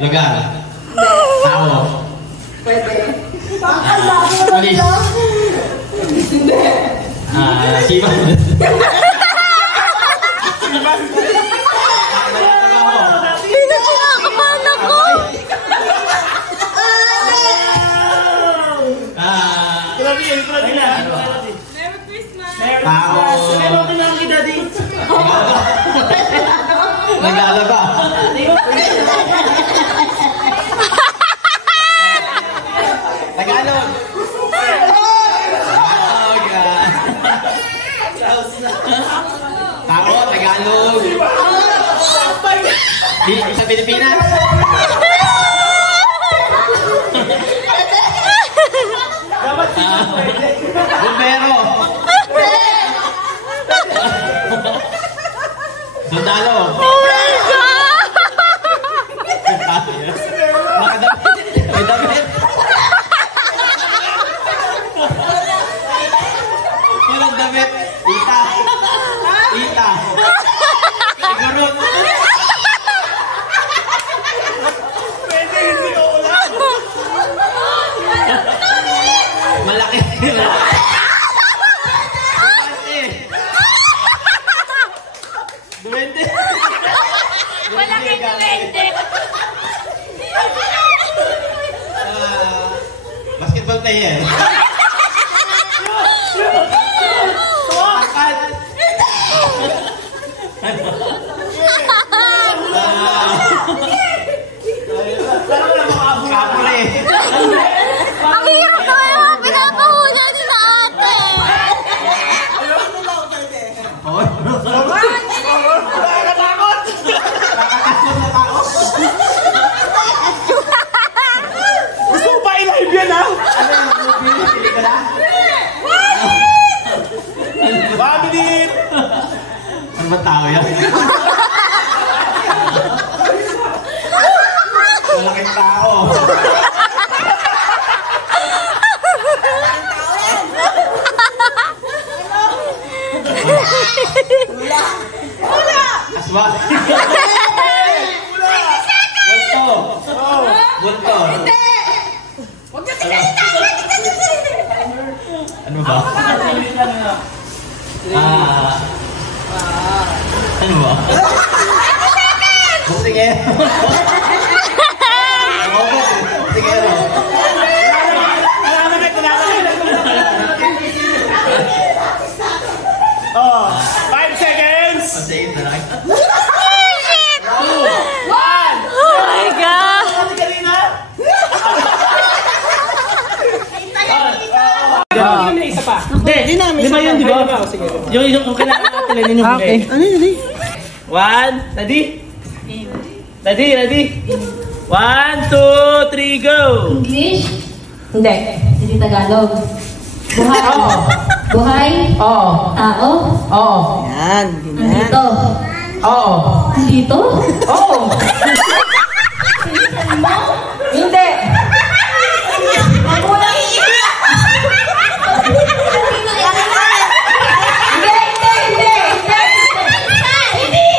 Lugar. Tao. Pwede. Pulis. Siman. Pinagkinakabahan ako. Tao. Naglalaba. Tagalog. Tao, Tagalog. Sa Pilipinas. Bumbero. Sundalo. Oh my God! Nakadamit. May damit. Walang damit. Ita. Ita. Sigurot. Malaki. Duwende. Malaking duwende. Basketball player. Akad. Kapre. Ang hirap kayo. Pinapahuna ni na ate. Gusto mo ba i-live yan, ha? Mabilit! Ano ba tao yan? Malaking tao. Aswa. Bunto. Bunto. Ano ba? Ano ba? Busigero. Busigero. Oh, 5 seconds! Save na lang. Oh my God! Hindi namin. Lima yun, di ba? Yung kailangan natin lang yung okay. Ano yun? 1, ready? Ready? 1, 2, 3, go! English? Hindi. Hindi Tagalog. Buhay? Oo. Buhay? Oo. Tao? Oo. Nandito? Oo. Nandito? Oo. Sinisan mo? Hindi. Ang unang iiyak! Nandito yan. Hindi!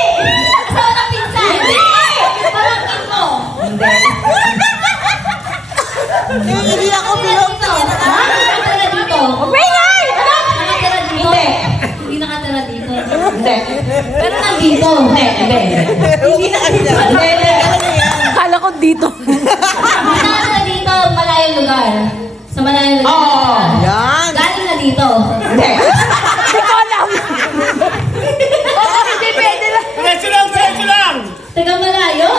Sa unang pinsan? Hindi! Pamangkin mo? Hindi. Hindi ako pinagpapin. Ha? Nakatira dito? Opinion! Nakatira dito? Hindi. Hindi nakatira dito. Hindi. Pero nandito? Hindi. Hindi nakatira. Hindi. Kala ko dito. Nakatira dito, malayong lugar. Sa malayong lugar. Oo. Yan. Galing na dito. Hindi. Hindi ko alam. Hindi pwede lang. Diretso lang! Taga malayo?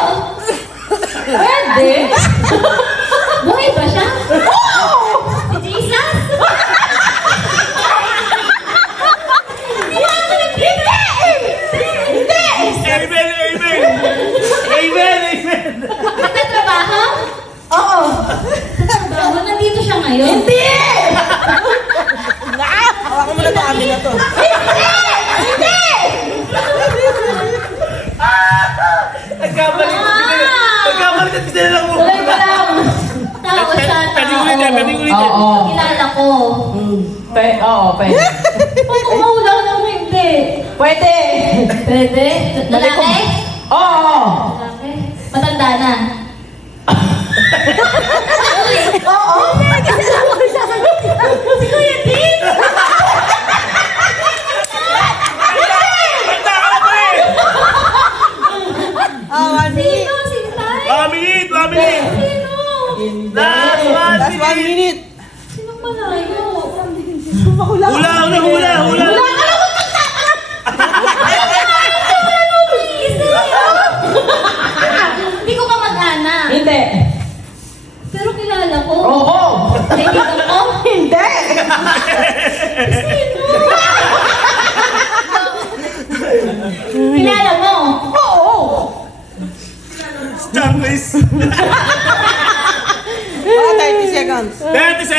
Pwede. Buhay ba siya? Si Jesus? Hindi! Amen! Nagtatrabaho? Oo. Nagtatrabaho? Nandito siya ngayon? Hindi! Ako muna ito, amin na to. Hindi! Nagkamali na lang mo. Tuloy ko lang. Tao siya, tao. Pwede ulit yan. Kilala ko. Oo, pwede. Kung mahula na mo, hindi. Pwede. Pwede? Lalaki? Oo. Lalaki? Matanda na.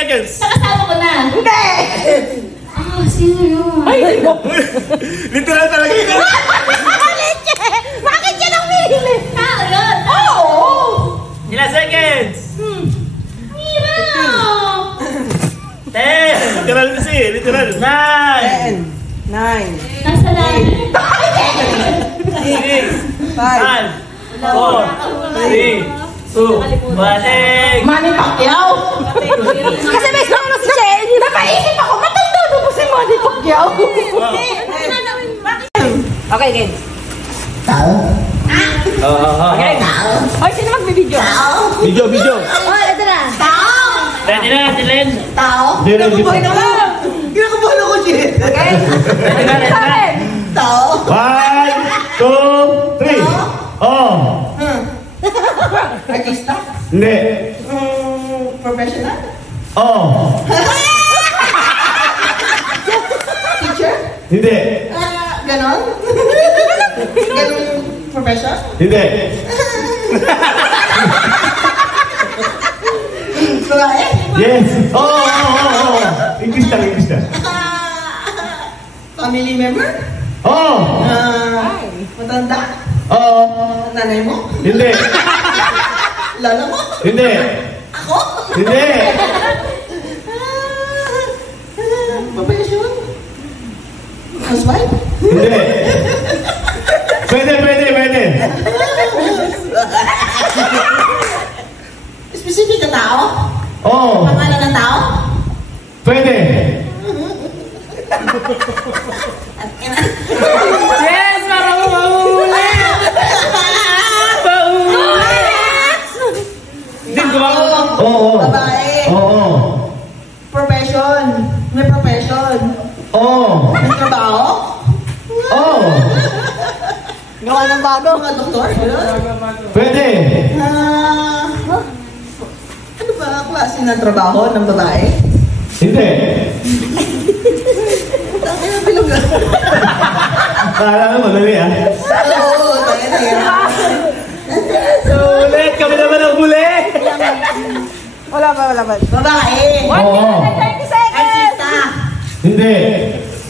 seconds. Nakasama ko na. Hindi! Ah, sino yun? Literal talaga yun. Leche! Bakit yan ang pinili? Tao yun. Oo! Ilang seconds? Hirap. 10. Literal kasi, literal. 9. 9, Nasa langit. 6. 5, 5. 4. 3. 2. 1. Manny Pacquiao! Kasi may solo si Chen! Napaisip ako, matanda na po si Manny Pacquiao! Okay, game. Okay. Hoy, sino magbibideo? Video, video. Oh, ito na. Ready na, Tilen. Tao? Hindi, hindi. Kinakabahan ako! Kinakabahan ako, Chen! Okay? Ready na, ready na. Tao? 5, 2, 3. Oh. Artista? Hindi. Professional? Oh. Teacher? Hindi. Ganon? Ganon profession? Hindi. Babae? Yes. Oh. English lang, English lang. Family member? Oh. Matanda? Oh. Nanay mo? Hindi. Lala mo? Hindi. Ako? Hindi. Profession? Housewife? Hindi. Pwede. Specific na tao? Oh. Pangalan ng tao? Pwede. Yes, para mo mahuli. Hindi, gumawa. Oo. Babae? Oo. Profession? May profession? Oo. May trabaho? Oo. Gawa ng bago? Mga doktor? Pwede. Ano ba ang klase ng trabaho ng babae? Hindi. Tangin na bilog lang. Kala mo, madali ah. Oo, tangin na yan. So, ulit, kami naman ang huli. Wala ba? Babae? Oo. 30 seconds! Artista? Hindi.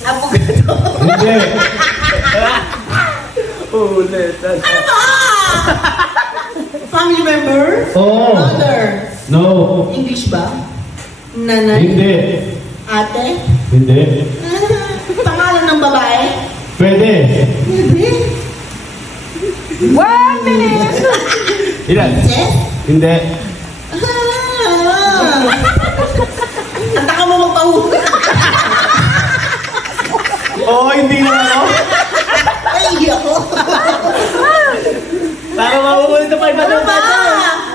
Abogado? Hindi. Ulit. Ano ba? Family member? Oo. Mother? No. English ba? Nanay? Hindi. Ate? Hindi. Pangalan ng babae? Pwede. Pwede. 1 minute! Ilan? Sis? Hindi. Ang taka mo magpahuli. Oo, hindi naman ako. Ay, ako. Para mahuhuli na 500 pesos.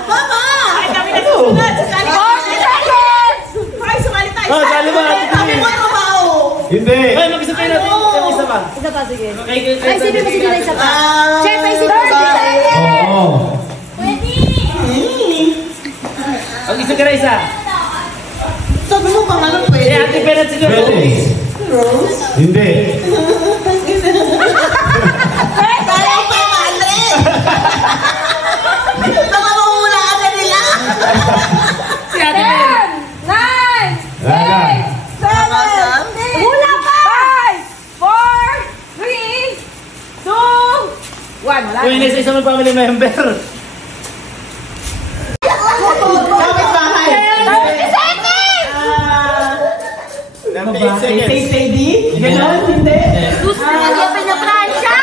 Mama! Ay, kami na susunod. 40 seconds! Ay, sumali tayo. Oh, sali ba? Sabi mo ano ba, oh? Hindi. Ay, mag-isa kayo natin. Yung isa pa. Isa pa, sige. Okay, Ay, isipin mo sige na isa pa. Chef, ay isipin mo sige na isa. Oo. Pwede. Mag-isa ka na isa. Sabi mo pangalan Eh, pwede. Ate Penat siguro. Pwede. Rose? Hindi. Parang 500! Baka mahulaan na nila. Si Ate Penat. 9, Wala. 7, hula pa! 5, 4, 3, 2, 1. Wala Uy, nasa isang family member. Kapit bahay. 30 seconds! Baby? Ganon? Hindi? Gusto mo niya pinapransya!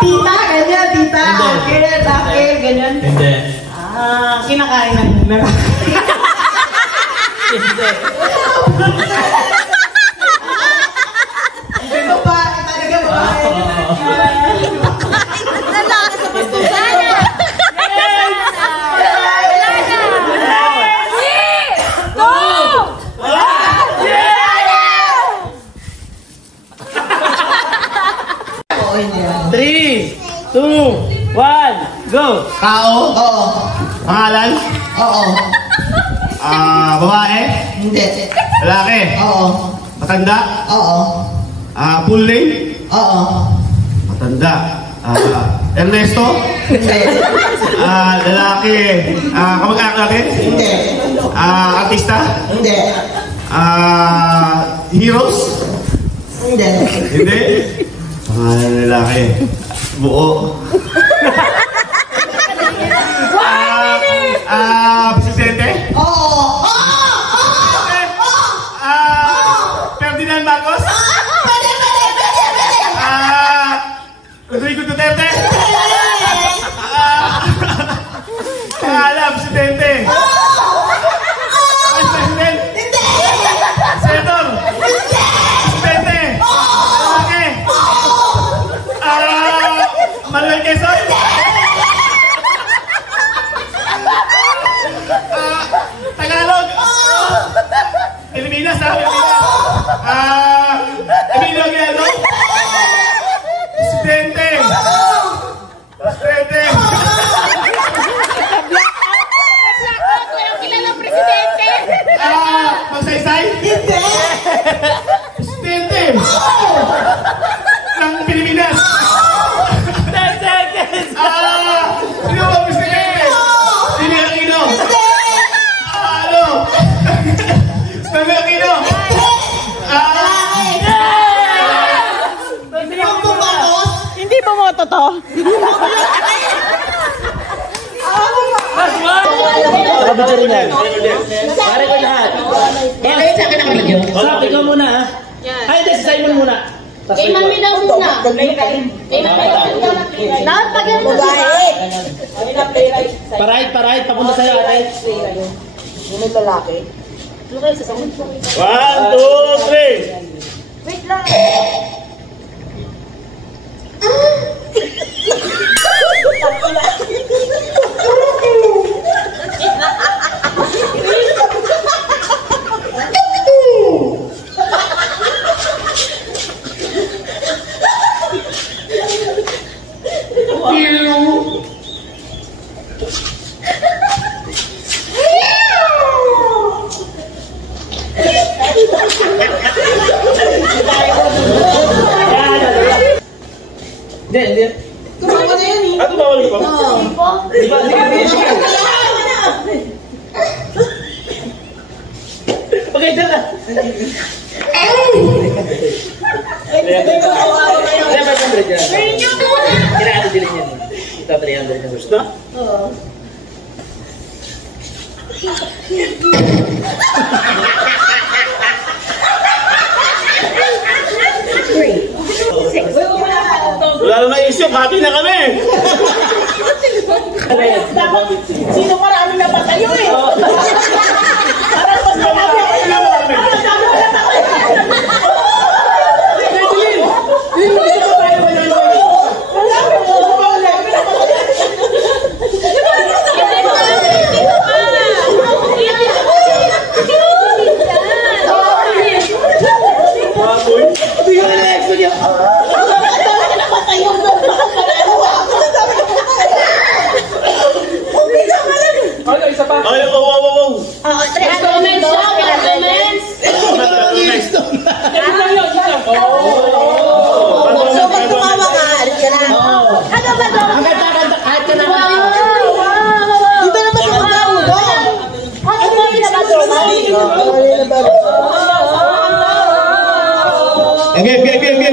Tita, ganyan, tita. Ate, ate, ganyan. Hindi. Kinakain ng lalaki. Babae, talaga babae. Lalaki sa bastusana! Oo, hindi yan. 3, 2, 1, go! Tao? Oo. Pangalan? Oo. Babae? Hindi. Lalaki? Oo. Matanda? Oo. Full name? Oo. Matanda. Ernesto? Hindi. Lalaki. Kamag-anak natin? Hindi. Artista? Hindi. Heroes? Hindi. Hindi? Lalaki. Buo. Presidente? Oo. Ferdinand Marcos? Rodrigo Duterte? Presidente? Vice President? Senator? Presidente? Okay. Manuel Quezon? Tagalog? Pilipinas, Pilipinas. Emilio Aguinaldo? Presidente? Presidente? Magsaysay? Hindi. Presidente? Ng Pilipinas? 10 seconds! Sino ba Presidente? Sino Aquino? Ano? Sino Aquino? Hindi ba mo to? Nakabidyo rin yan. Pare ko lahat. Sarap, ikaw muna ha. Ay, hindi, si Simon muna. Kay Mami na muna. Lahat pa ganun. Parahit, papunta sa'yo ate. Yung lalaki. 1, 2, 3. Wait lang. Hindi. Tumama na yan eh. Tumawal ko pa? Di ba? Okay, dyan na. Kailangan din yan. Ito 300 na gusto? Oo. Wala na naisip, happy na kami! Dapat, sino marami na pa tayo eh? Parang mas marami ako na marami.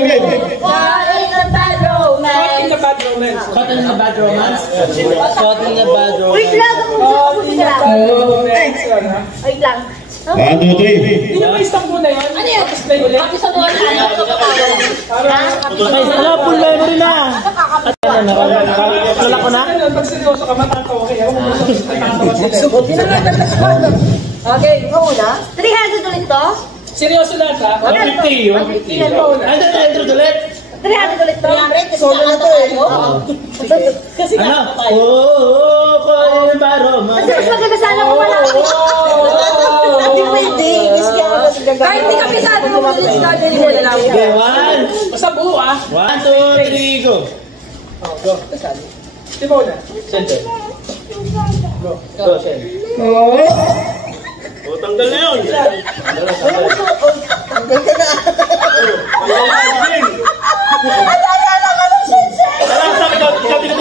Game. Caught in a bad romance? Caught in a bad romance. Wait lang! Wait lang. 1, 2, 3. Hindi na may isang muna yun. Ano yan? Display ulit. Ako sa mga Wala, full memory na. Wala ko na? Pag seryoso ka, matatawa kayo. Okay, ikaw muna. 300 ulit to? Seryoso lang ha? 150 yun. Ay, ulit. 300 ulit to? 300? Solo na to eh. Kasi Ano? Oo, caught in a bad romance. Kasi mas maganda sana kung wala ako. Hindi pwede. Kahit di kami sabi mo malis ka, hindi nila lang. Okay, 1. Basta buo ah. 1, 2, 3, go. Go. Di ba una? Center. Go, center. O, tanggal na yun. Tanggal ka na. Alala ka ng sensei. Sabi ko,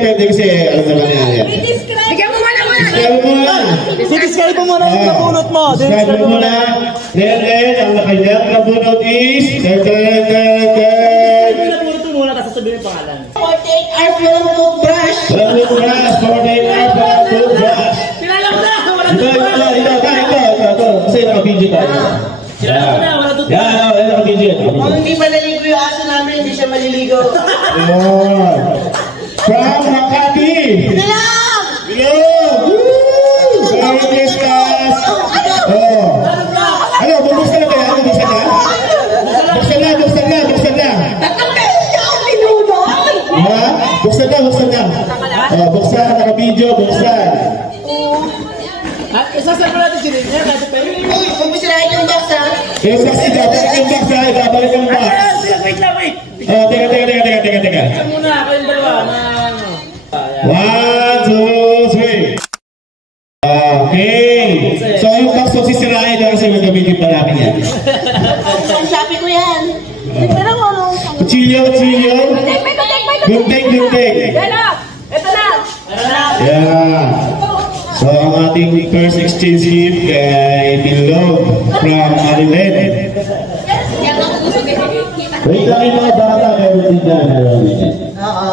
Pwede kasi ano naman yan. Bigyan mo muna muna. Describe mo muna. Describe mo muna yung nabunot mo. Describe mo muna. Then, ang nakanyang nabunot is... Nabunot mo muna kasi sabihin yung pangalan. 48-hour film toothbrush. Walang toothbrush. 48-hour film toothbrush. Kilala mo na! Walang toothbrush! Ito. Kasi naka-video tayo. Kilala mo na! Walang toothbrush! Yan, naka-video. Kung hindi maliligo yung aso namin, hindi siya maliligo. From Makati! Bilang! Merry Christmas! Ano, bubuksan na tayo? Buksan na? Buksan na! Ha? Buksan na! Buksan, naka-video, buksan. Isasal mo natin si Rin. Uy, kung bisirahin yung box ha? Yung box, ibabalik yung box. Wait lang, wait! Teka. Isa muna, kayong dalawa na ano. 1, 2, 3. Okay. So yung box huwag sisirain doon kasi magkabigit pa namin yan. Ang Shopee ko yan. Pero ano? Kutsilyo. Gunting. Ito na. Yeah. So ang ating first exchange gift kay Bilog from Arilet. Wait lang yung mga bata, meron din na. Oo.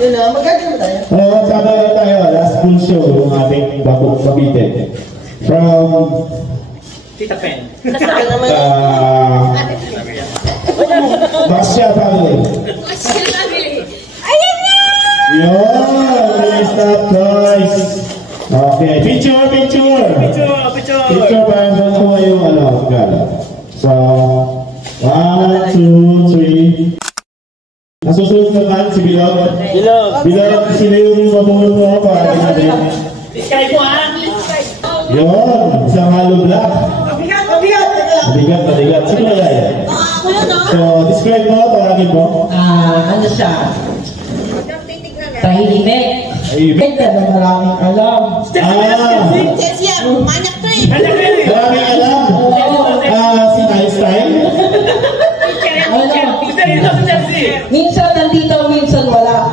Yun na, magkakaroon tayo. Oo, sama na tayo. Last full show yung ating bagong pabitin. From... Tita Pen. Basya family. Ayan na! Yun! Please stop toys. Okay, picture. Picture para doon ko yung ano. So, 1, 2, 3. Nasusunod naman si Bilog. Bilog, sila yung mabunod mo para natin. Describe mo ha! Yun, isang hollow block. Mabigat. Sino na yan? So, describe mo, tawagin mo. Ano siya? Tahimik. Tahimik. Ka na maraming alam. Jessia, manyak to eh. Maraming alam. Si Einstein. Minsan nandito, minsan wala.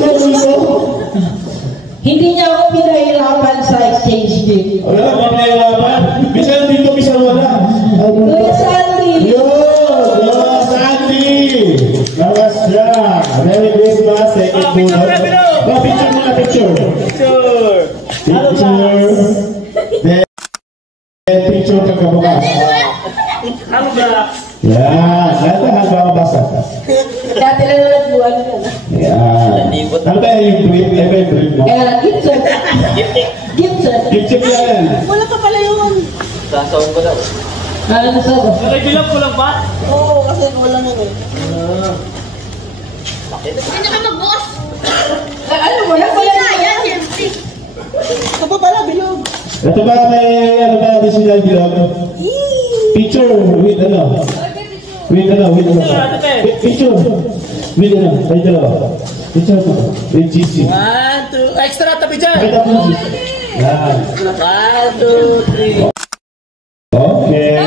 Pulso. Hindi niya ako pinahirapan sa exchange gift. Wala, mamahirapan. Bisa dito, bisa wala. Kuya Sandy. Sandy. Lawas siya. Merry Christmas. Second puno. Picture. Then, picture pagkabukas. Ano ba? Yan. Lahat basa. Dati lang na nagbuwan ka na. Yan. Ano ba yung brief? Ano ba yung brief mo? Kaya, Gibson. Gibson yan. Wala pa pala yun. Ano sa ba? Nakabilang ko lang ba? Oo, kasi wala na eh. Hindi ka magbukas. Ano, wala pala Yan, yan. siyempre. Ito pa pala, bilog. Ito ba may ano ba additional bilog? Picture with ano? With ano? Picture. With ano? Ay, dalawa. Picture po. With GC. 1, 2, extra tabi dyan! Pakita po GC. Yan. 1, 2, 3. Okay.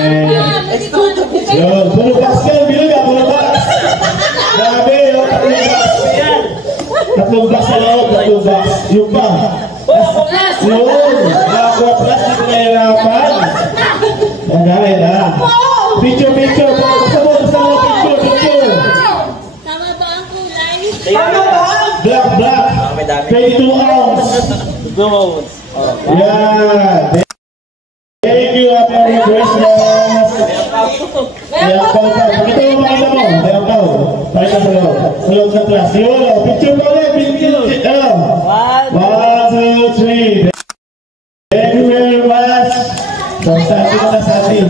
Yun. Puro box yan. Bilog ah. Puro box. Grabe. Tatlong box sa loob. Tatlong box. Yung ba? Yun. Nakakuha plus. Hindi ko nahirapan. Nagaya na. Picture. Picture. Picture. Tama ba ang kulay? Black. 22 ounce. Yan. Thank you. Happy Christmas. Ayan pa. Pakita mo. Ayan pa. Pakita sa loob. Sa loob ng class. Yun. Picture mo ulit. Picture. 1, 2, 3. Thank you very much. So, Sandy ka na, Sandy.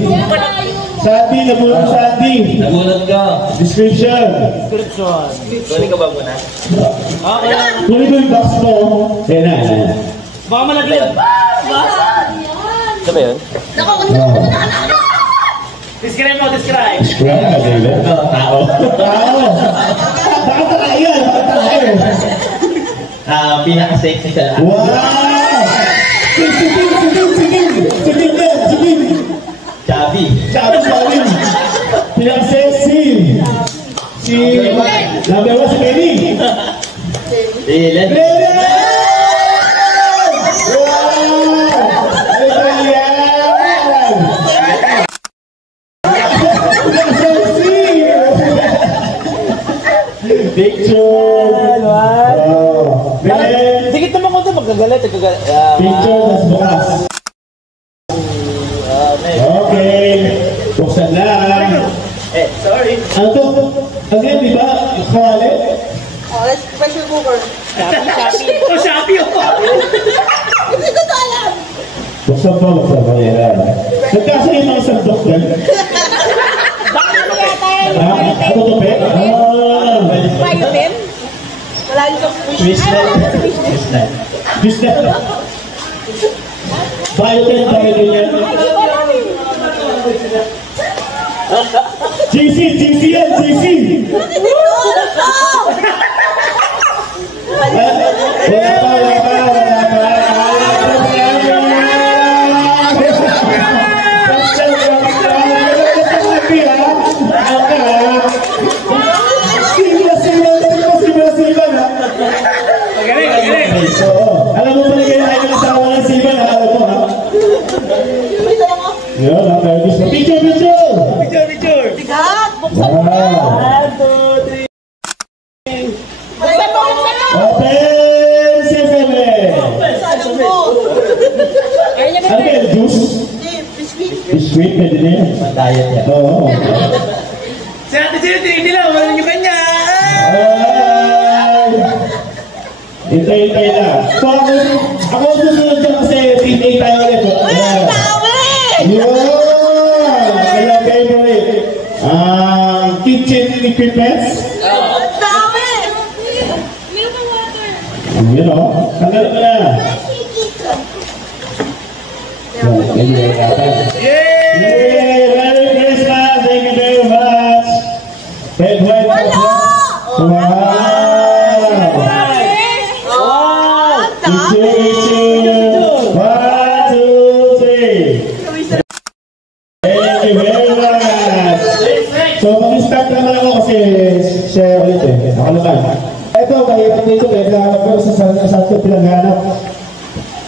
Sandy, nagulat ka, Sandy. Nagulat ka. Description. Tuloy ka ba muna? Tuloy ko yung box mo. Ayan na. Baka malaglag. Ito ba yun? Describe mo, describe. Describe. Tao. Bakit tayo yan? Pinaka-sexy sa lahat. Wow! Sige. Chubby. Sabi. Pinaka-sexy. Si... Number 1 si Benny. Dylan. Picture. Dikit naman ko ito, magkagalit. Picture tas bukas. Okay. Buksan lang. Sorry. Ano to? Ano yan, di ba? Kawali? Oh, let's pressure cooker. Ito, Shopee ako. Hindi ko ito alam. Buksan pa. Yan. Nagkasa yung mga sandok yan. Ako to, Pe? Biotin? Wala yung Twistnet. Business. Biotin yan. GC yan, GC! Wala pa. Magaling. Alam mo pala kayo ay nakasawa ng siba na alam mo ha? Yun, picture! Picture. Bigat! Buksan Wow! mo! 1, 2, 3. Buksan mo! Open sesame! Saan mo? Ano ba yung juice? Biscuit. Biscuit, pwede na yan. Diet yan. Oo. Si Ate Jill, tingin nila. Wala nyo kanya. Hintay lang. So, ako susunod dyan kasi teammate tayo ulit. Yun! Kaya favorite. Kitchen equipments. Dami! Milk and water. You know, tanggal mo na. Yay! Merry Christmas! Thank you very much! Head white. Wow! Picture! 1, 2, 3! Thank you very much! So, mag-start naman ako kasi siya ulit eh. Ako naman. Ito, kahit dito, naghahanap ko sa ito pinaghanap.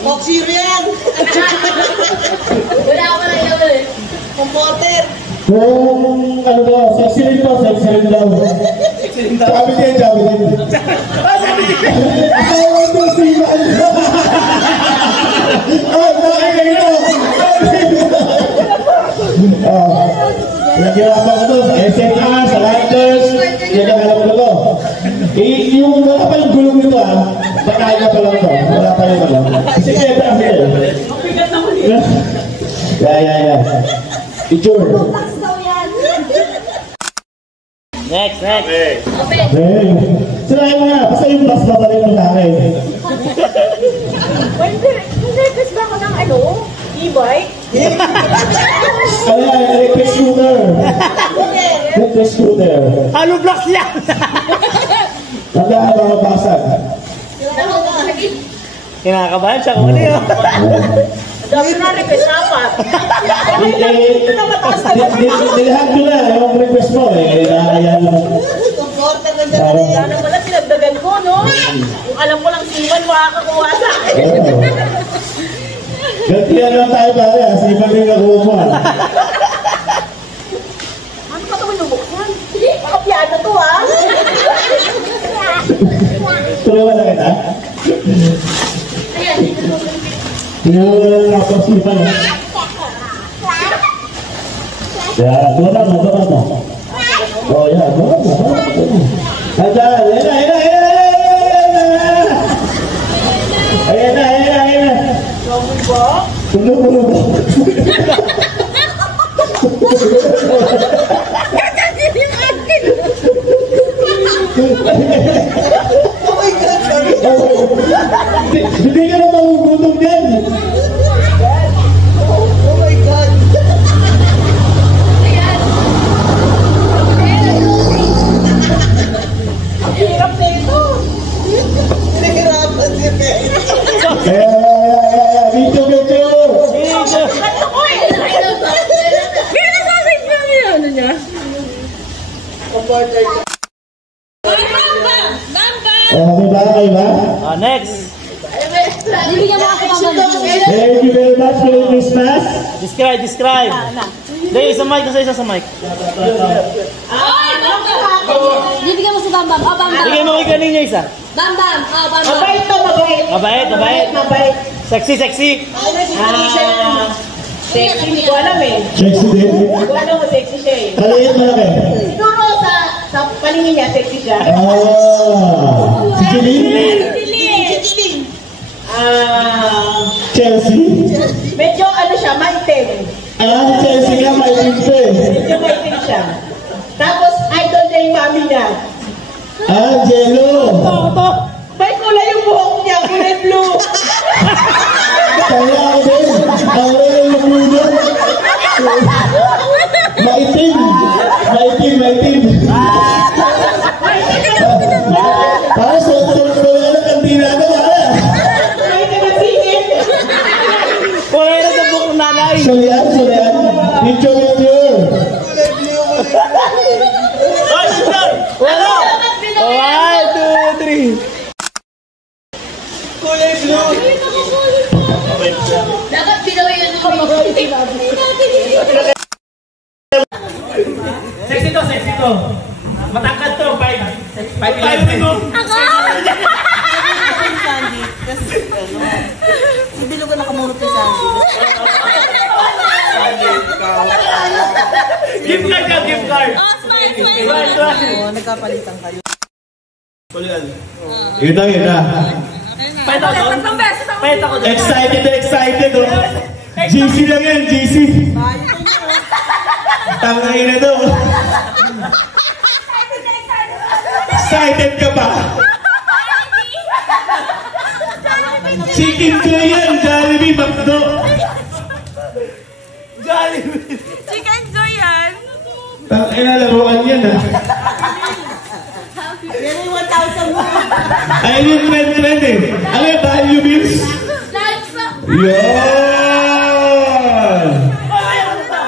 Coke cereal! Wala ko na yun eh. Comforter! Kung ano daw, sexy rin daw. Sabi din. Asawa ito, siya. Oh, nakakagay ito. Naghirapan ko ito sa SNR, sa lighters. Naghahanap ko ito. Yung nakapal gulong nito Pagkain na pa lang to. Wala pa yung alam. Sige, sige. Yeah. Picture. Next. Hey. Sinayin mo nga. Basta yung bus ba rin mo sa akin? Nag-request ba ako ng ano? E-bike? Electric scooter. Electric scooter. Halo blocks yan! Tandaan ba mabasag? Kinakabahan siya kung ano yun. Dami na request apat. Nilahag ko na yung request mo eh. Nakakayaan mo. Sana pala sinagdagan ko, no? Yung alam ko lang siman, makakakuha sa akin. Gantiyan lang tayo pare. Sipan rin nakuha mo. Ano ka naman lumuksan? Makapiyaan na to, ha? Tulungan na kita. Tinawag na lang ako sipan eh. Yan, tulungan mo. Oh ya, tulungan mo. Ayan na. Tunggu. Hindi ka na magugutom yan. Oh my God. Ang hirap na ito. Nahirapan si Pei. Video. Ano ko eh? Kaya nasasabi niya yung ano niya? Okay ba? Next. Bibigyan mo ako ng mga. Thank you very much. Merry Christmas. Describe. Dahil isa mic. Bibigyan mo si Bambam. Oh, Bambam. Bigyan mo kay kanina isa. Bambam. Oh, Bambam. Mabait to, mabait. Mabait. Sexy. Sexy, hindi ko alam eh. Sexy din. Hindi ko alam kung sexy siya eh. Maliit malaki. Siguro sa paningin niya, sexy siya. Si Jeline. Chelsea. Medyo ano siya, maitim. Si Chelsea nga may pinto eh. Medyo maitim siya. Tapos, idol niya yung mami niya. Jello. May kulay yung buhok niya, kulay blue. Kaya ako din. Ako rin yung lulo. Maitim. Para sa ng kantina ko para. May nagasikin. Wala na sa buong nanay. Sulian. Picture. Wala. 1, 2, 3. Dapat pinawayan mo mga Sexy to. Matangkad to, 5'11". Si Bilo ko nakamunot ni Sandy. Gift card. Nagkapalitan kayo. Yun na. Pahit ako. Excited oh. GC lang yan, GC. Tangay na to. Excited ka ba? Chicken joy yan, Jollibee, McDo. Chicken joy yan. Tangay na, laruan yan ah. Yan yung 1,000 mo. Ayun yung trend eh. Ano yung value bills? Yan! Meron pa.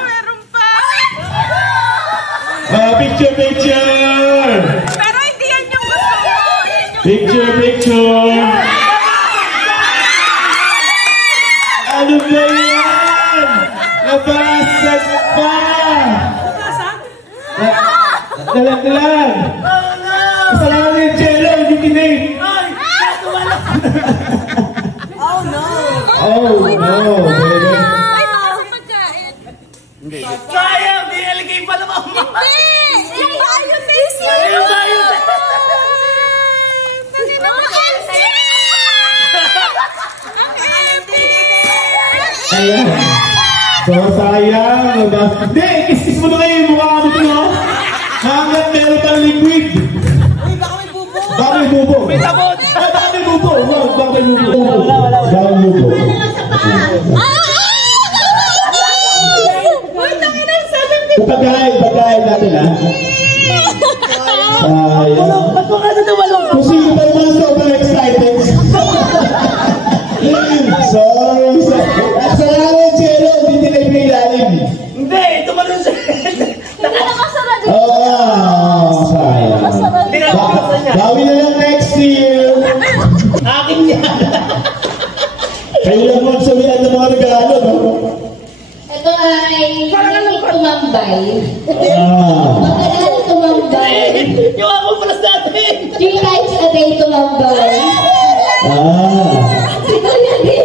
Picture! Pero hindi yan yung gusto mo. Picture! Ano ba yan? Nabasag pa! Nalaglag! Kasalanan yung jello, hindi kinate! Oh no. Ay, bakit pagkain? Sayang, di naligay pa naman. Hindi! Yung bayo taste yun! Yung bayo MC! sayang. So, sayang. Hindi, kiss-kiss mo na kayo yung mukha mo dito, no? Hanggat meron pang liquid. Baka may bubo. May sabon. Baka may bubo. Baka may bubo. Baka may bubo. Pagkain natin, ha? Sayang. Kung sino pa naman sobrang excited. Sorry. Salamat, Jero. Hindi na ipinilalim. Hindi, ito ba nun siya? Hindi nakasara din. Sayang. Bawi na lang next year. Akin yan. Kayo lang mo sabihan ng mga regalo, no? Ito ay hindi tumambay. Magaling tumambay. Yung ako pala sa atin. 3 times a day tumambay. Siguro din.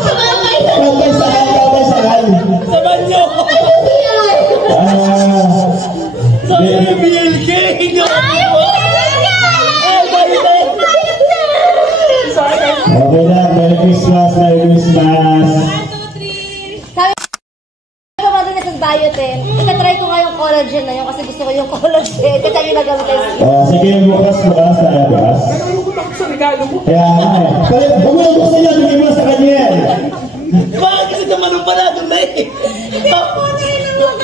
Tumambay sa Babay-sakal. Sa banyo. Sa BLK. Hindi ako. Okay na, Merry Christmas, Merry Christmas. Sabi ko mga sa biotin, itatry ko nga yung collagen na yun kasi gusto ko yung collagen. Kasi yung nagamit tayo. Sige, bukas tayo, bukas. Kaya nga eh. Huwag mo gusto niya, bigyan mo sa kanya yan. Bakit kasi naman pa na doon na eh?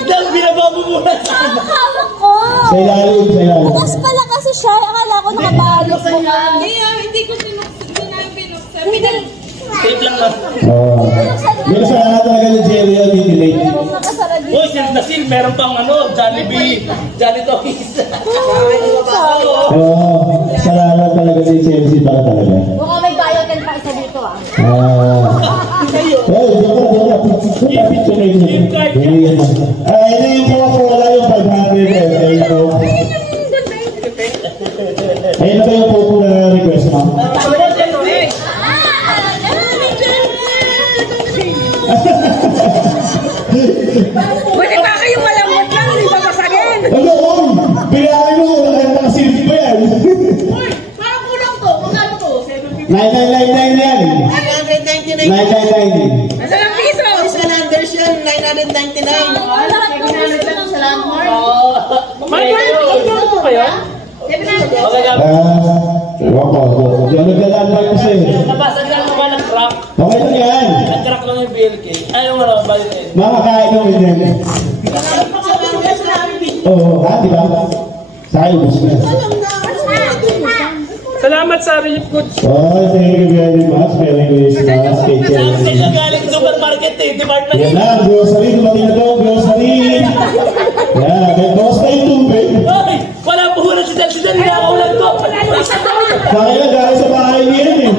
Dahil binababumula sa akin. Hawak ko! Sa ilalim. Bukas pala kasi siya. Akala ko nakabalot mo nga. Hindi ko binuksan. Safe lang lang. Pero sa lahat talaga ni Jerry yung titilate. Nakasara din. Uy, seal na seal. Meron pang ano, Jollibee. Jolly Toys. Sa lahat talaga ni Chelsea para talaga. Mukhang may biotin pa isa dito ah. Picture kayo niya. Ito yung Coca-Cola yung 500. Ayun na ba yung popular na request mo? Pwede ba kayong malambot lang, hindi ba masagin? Ano? Bilahan mo, nakasilip pa yan. Uy, parang kulang to. Magkano to? 999 yan. 999. Nasa lang piso? Sa Landers yun, 999. Sa Landmark? Magkano po kayo? Ewan ko. Naglalaan kasi. Nabasag lang naman ng crack. Okay lang yan. Nag-crack lang yung BLK. Ay, yung ano, balikin. Makakain mo din. Oo, di ba? Sa'yo, gusto na. Salamat sa relief goods. Thank you very much. Merry Christmas. Take care. Saan sila galing supermarket eh? Department Yan na, grocery. Dumating na to, grocery. Yan, may boss na yung tubig. Ay! Wala po na si Del. Si Del, nakaulan ko. Kaya dahil sa bahay niya yan eh.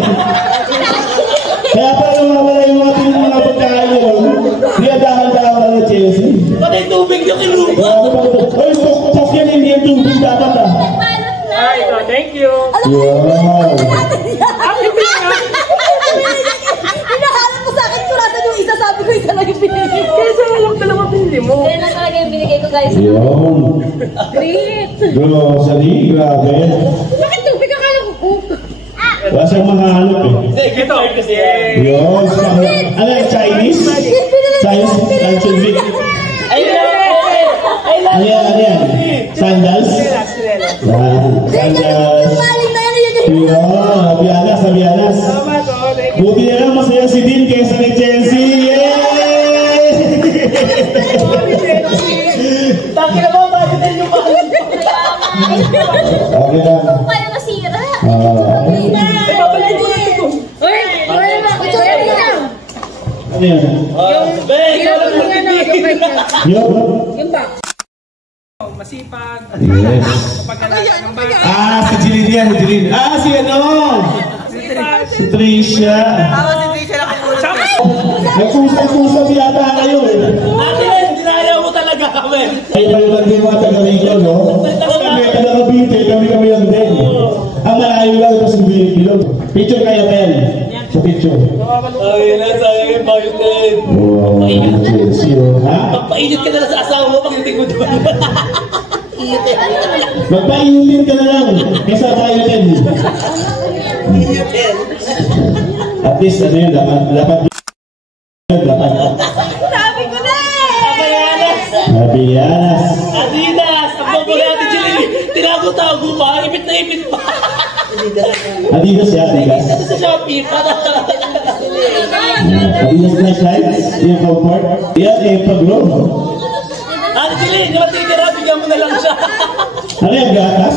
Kaya pala nawawala yung mga pagkain niya. Hindi dahan-dahan na Chelsea. Patay tubig yung kinuha. Ay, tok yan, hindi yung tubig dapat ah. Ay, thank you. Wow. Hinahanap ko sa akin kung nasan yung isa, sabi ko isa lang yung binigay ko. Kaya saan lang dalawa pinili mo? Kaya na talaga yung binigay ko guys. Yun. Great! Grocery, grabe. Bakit tubig akala ko cook? Wala siyang mahanap eh. Ito kasi. Yun. Ano yung Chinese? Chinese tubig. Ayun lang. Ano yan? Sandals? Sandals. Maling na yan yun. Yun. Abianas. Buti na lang masaya si Dean kaysa ni Chelsea. Yay! Taki na ba? Bakit din yung mahal? Okay lang. Kaya masira. Ay, babalik mo na ito. Uy, wala ba? Ano yan? Ben, ikaw lang magtitigil. Yun. Masipag. Yes. Pagkalaga ng bata. Si Jeline yan. Si ano? Si Tricia. Nagkusap-kusap yata kayo eh. Atin, dinaya mo talaga kami. Ay, palitan din mga taga-Rico, no? Kami taga-Cavite, kami lang din. Ang malayo lang ito sa Bikilo. Picture kayo, Tel. Sa picture. Ay, nasayang yung biotin. Wow, Chelsea, oh. Ha? Magpainit ka na lang sa asawa mo pag hindi ko doon. Magpainitin ka na lang. Kaysa tayo, Tel. At least, ano yun, dapat Adidas yan, Adidas. Ito sa Shopee, para. Adidas flashlights, yung comfort. Yan, pag-grow. Sili, naman titira, bigyan mo na lang siya. Ano yung gatas?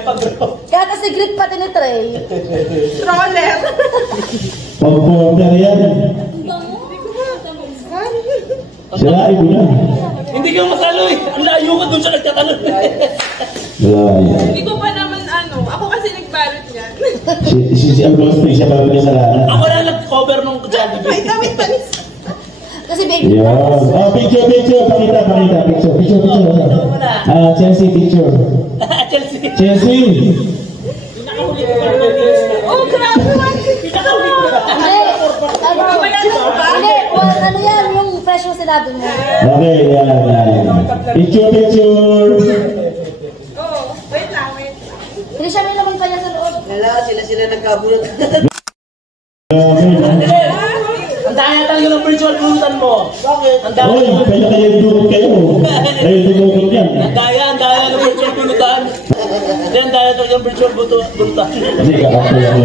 Pag-grow. Kaya kasi grit pati ni Trey. Stroller. Pag-porter yan. Sirain mo na. Hindi ka masalo eh. Ang layo ka doon siya nagtatalon. Wala yan. Hindi ko pa naman ako kasi nagbalot yan. Si Ambrose Pig, siya pala pinasalanan. Ako na nag-cover nung Jollibee. May damit pa rin. Kasi baby. Yan. Oh, picture. Pakita. Picture. Chelsea, picture. Chelsea. Chelsea. Oh, grabe man. Hindi, ano yan, yung fresh yung sinabi mo. Okay, yan. Picture. Oh, wait lang. Hindi siya may laman pa niya sa loob. Wala, sila nagkabulot. Ang daya talaga ng virtual bulutan mo. Bakit? Ang daya. Oy, kaya dukot kayo. Kayo dukot yan. Ang daya ng virtual bulutan. Hindi, ang daya talaga ng virtual bulutan. Hindi ka ako yan.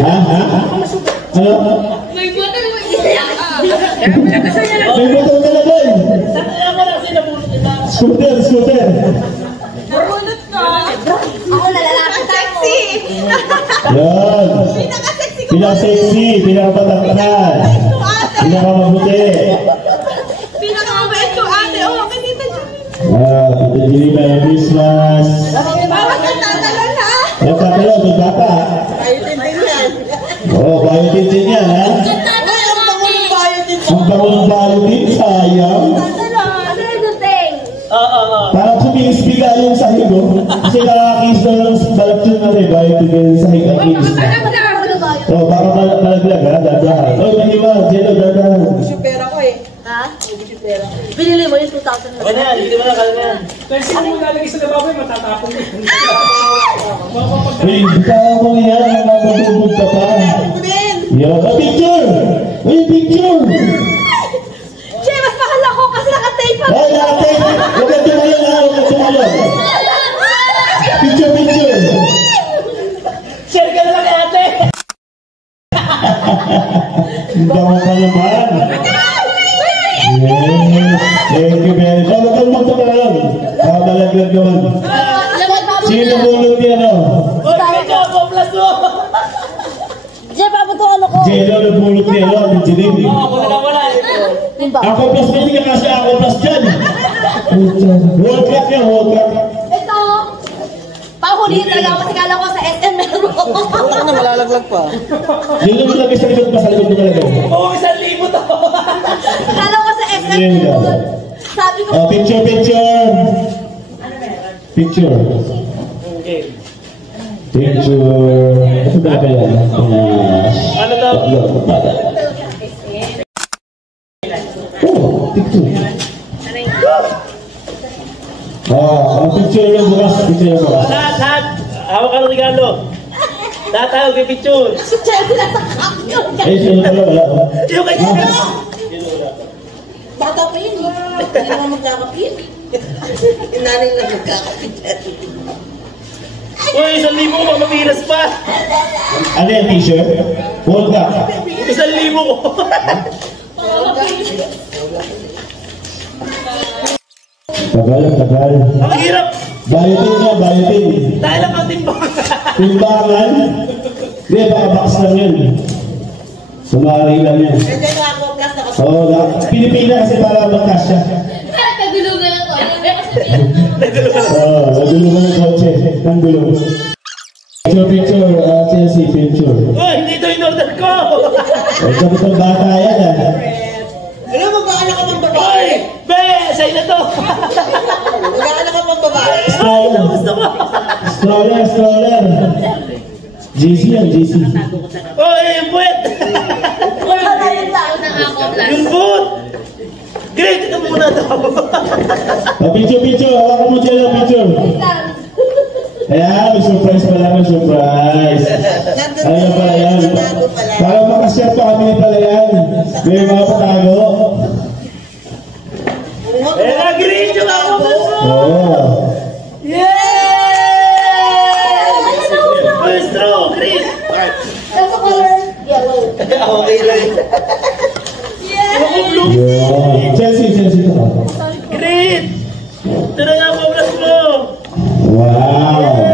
Ha? Ano? May bottle mo isa. May botol ka na doon. Kaya mo lang sinabulot ito. Scooter. Nabulot ka. Ako nalalaki Sexy. Yan. Pinaka-sexy ko. Pinaka-sexy, pinaka-patangkad, pinaka-mabuti. Pinaka-mabait ko ate. Oh, kanita dyan. Hindi Merry Christmas. Bawat ang tatalon ha. Yung tatalo, yung bata. Ayun din yan. Oo, bayo din yan, ha? Ay, ang bango ng bayo din. Ang bango ng bayo din, sayang. Ano yung duting? Parang sumispila yung sahig, oh. Kasi nakakis daw ng balat yun natin, bayo din yung sahig ang kinis na. Oo, parang malaglag, ha? Dadahan. Oh, mahiwa, Jello, dadahan. Yung pera ko eh. Ha? Binili mo yung 2,000 na. Wala yan, hindi mo na kaya yan. Kasi kung mo lalagay sa lababoy, matatapon mo. Uy, bitaw mo yan, mabubog ka pa. Yan, picture! Uy, picture! Che, mas mahal ako kasi naka-tape pa. Ay, nakatay! Huwag ka tumayon, ha? Huwag ka tumayon. Picture! Share ka na lang kay ate. Ang bango ka naman. Yes. Thank you very much. Huwag kang magtumayon. Malaglag naman. Sino bulog yan, oh? Oy, medyo ako, plus mo. Je, pabuto ano ko? Jello, nabulog niya, oh. Dijinig. Wala. Ako plus, hindi ka kasi ako plus dyan. World Cup yan, World Cup. Ito. Pahulihin talaga ako kasi kala ko sa SM meron. Ano, malalaglag pa. Yun naman lagi sa likod pa, sa likod mo talaga. Oo, 1,000 to. Kala ko sa SM Yan, meron. yan. Sabi ko, Oh, picture. Picture. Okay. Picture. Ito ba kaya? Ano daw? Oh, picture. Ang picture yung bukas. Lahat. Hawak ka ng regalo. Lahat tayo kay picture. Eh, sino pala wala? Yung kay Bata pa yun eh. Hindi naman magkakapit. Yung nanay lang magkakapit. Uy, 1,000 ko, mabiras pa. Ano yung t-shirt? World Cup. 1,000 ko. Tagal. Ang hirap. Bayotin. Dahil ang timbangan. Timbangan? Hindi, baka box lang yun. Sumari lang yan. Kasi ako, plus na kasi. Oo, Pilipina kasi para magkasya. kagulugan ako. Oo, nagulungan ng kotse. Nagulungan. Picture, Chelsea, picture. Uy, hindi ito in order ko. Kapit ang bata yan, ha? Alam mo, magkaanak ka pang Uy, babae? be, sa'yo na to. Magkaanak ka pang babae? Stroller. Gusto mo. Stroller. JC yan, JC. Uy, yung buwet. Yung boot. Great, ito muna daw. Picture. Hawakan mo dyan ang picture. Ayan, may surprise pala, may surprise. Ayan pala yan. Para makashare pa kami pala yan. May mga patago. Eh, nag-green yung ako. Oo. Yay! Yun. Chelsea ka. Great! Ito na nga ang obras mo! Wow!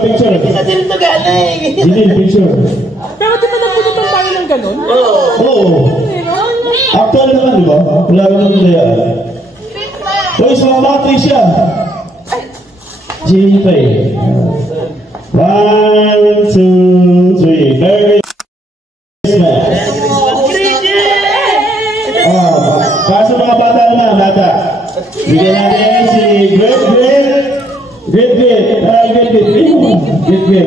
Picture. Isa din ito galing! Jinil, picture. Pero di ba napunutan tayo ng ganun? Oo. Actual naman, di ba? Wala ka naman nila yan. Uy, sumama ka, Tricia. Jinil pa eh. 1, 2, 3. Merry Christmas. Para sa mga bata naman, bata. Bigyan natin si Great.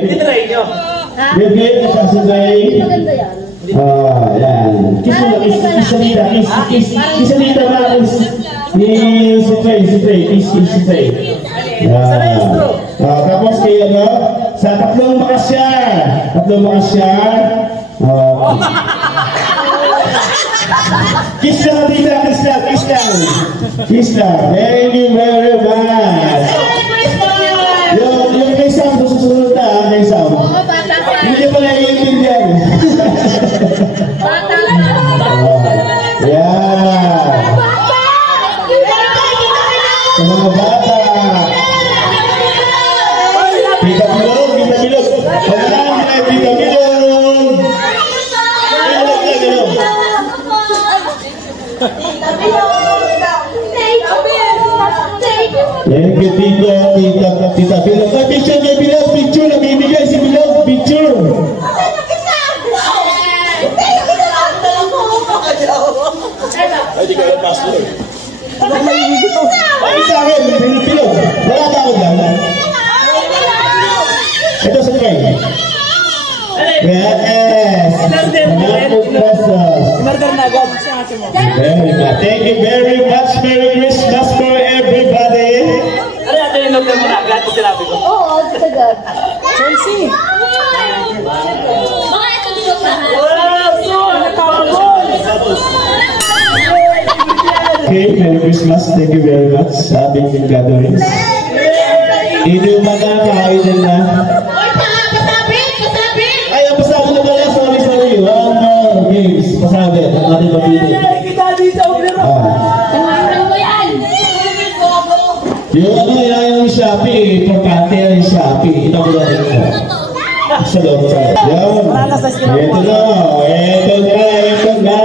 Titry nyo! Great, nagsasunday. Maganda yan. Yan. Kiss Salita na. Ni si Trey. Kiss si Trey. Tapos kayo, sa tatlong makasyar. Kiss lang, tita. Kiss lang. Thank you very much. Yung kay Sam, susunod na, kay Sam. Hindi pa naiintindihan. Yan. Sa mga bata. Tita Bilog. Tita Bilog. Thank you, Tita Bilog. Picture kay Bilog, picture. Nabibigay si Bilog, picture. Hindi ka yung password. Ay, sa akin, Bilog. Wala ka ako dyan. Ito sa Trey. Yes. Thank you very much. Merry Christmas for everybody. Ano natin yung log na muna? Agad ko sinabi ko. Oo, agad. Chelsea! Mga ito dito pa. Okay, Merry Christmas. Thank you very much sa ating gatherings. Hindi umaga, kain na. Ay, ang pasabit na pala. Sorry. One more games. Pasabit. Ang ating mabili. Yung Shopee, importante yan yung Shopee. Ito ko lang ito. Sa loob. Yan. Ito na.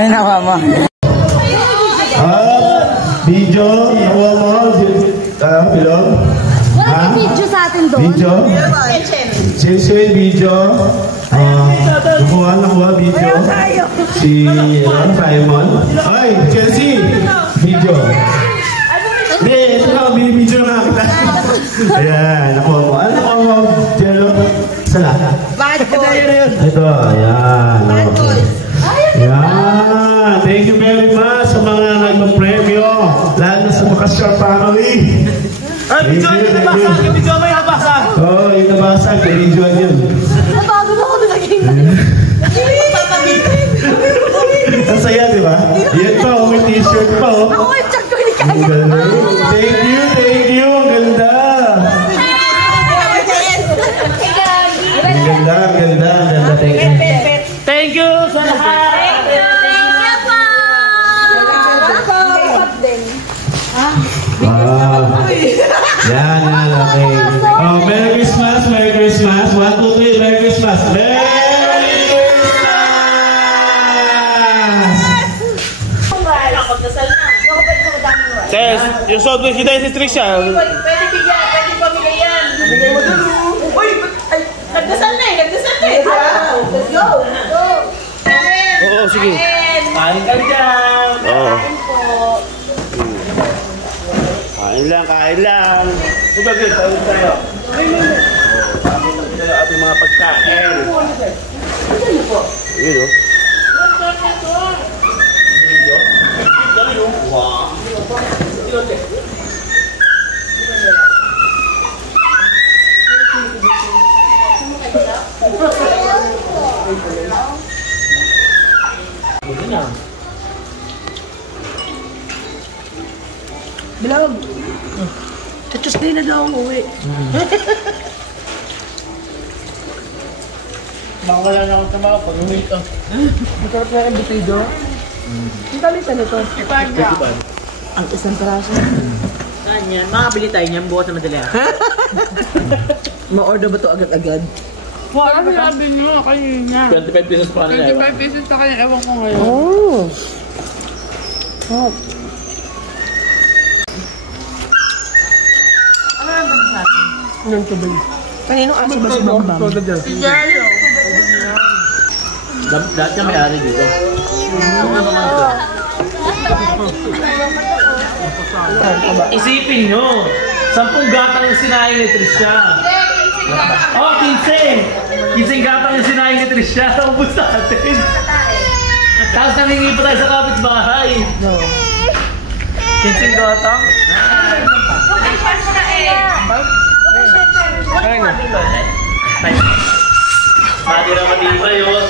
Ay, nawa mo. Video, nawa mo. Bilog. Wala may video sa atin doon. Video. Chelsea, video. Nakuha, video. Si Simon. Ay, Chelsea. Video. Hindi, ito na, binibidyo na kita. Ayan, nakuha mo. Ano nakuha mo, Jello? Sala. Bad boy. Ito, ayan. Ayan. Thank you very much sa mga nagpapremyo. Lalo na sa Makasar family. Ay, video yung nabasag. Video mo yung nabasag. Oo, yung nabasag. Video yun. Yung soft drinks, hindi si Trisha. Pwede bigyan, pwede pamigay yan. Namigay mo dun. Uy, ay, nagdasal na eh, nagdasal na eh. Let's go. Go. Oo, sige. Kain ka dyan. Oo. Kain po. Kain lang, kain lang. Ito, good. Tawid tayo. Kain lang tayo ating mga pagkain. Yun o. Wow. Bilog. Sa Tuesday na daw uwi. Baka wala na akong tama pag uwi ka. Masarap na yung butido. Ang talita nito. Ang isang peraso. Kanya, makabili tayo niyan bukas na madali. Ma-order ba to agad-agad? Wala ba sabi nyo kanina? 25 pesos pa nila. 25 pesos pa kanya, ewan ko ngayon. Oh. Oh. Anong tubig? Kanino aso ba si Bambam? Si Jello. Lahat niya may-ari dito. Isipin nyo, 10 gatang yung sinaing ni Trisha. Oh, 15! 15 gatang yung sinaing ni Trisha. Ubus natin. Tapos nangingi pa tayo sa kapitbahay. No. 15 gatang? Mati na matibay yun.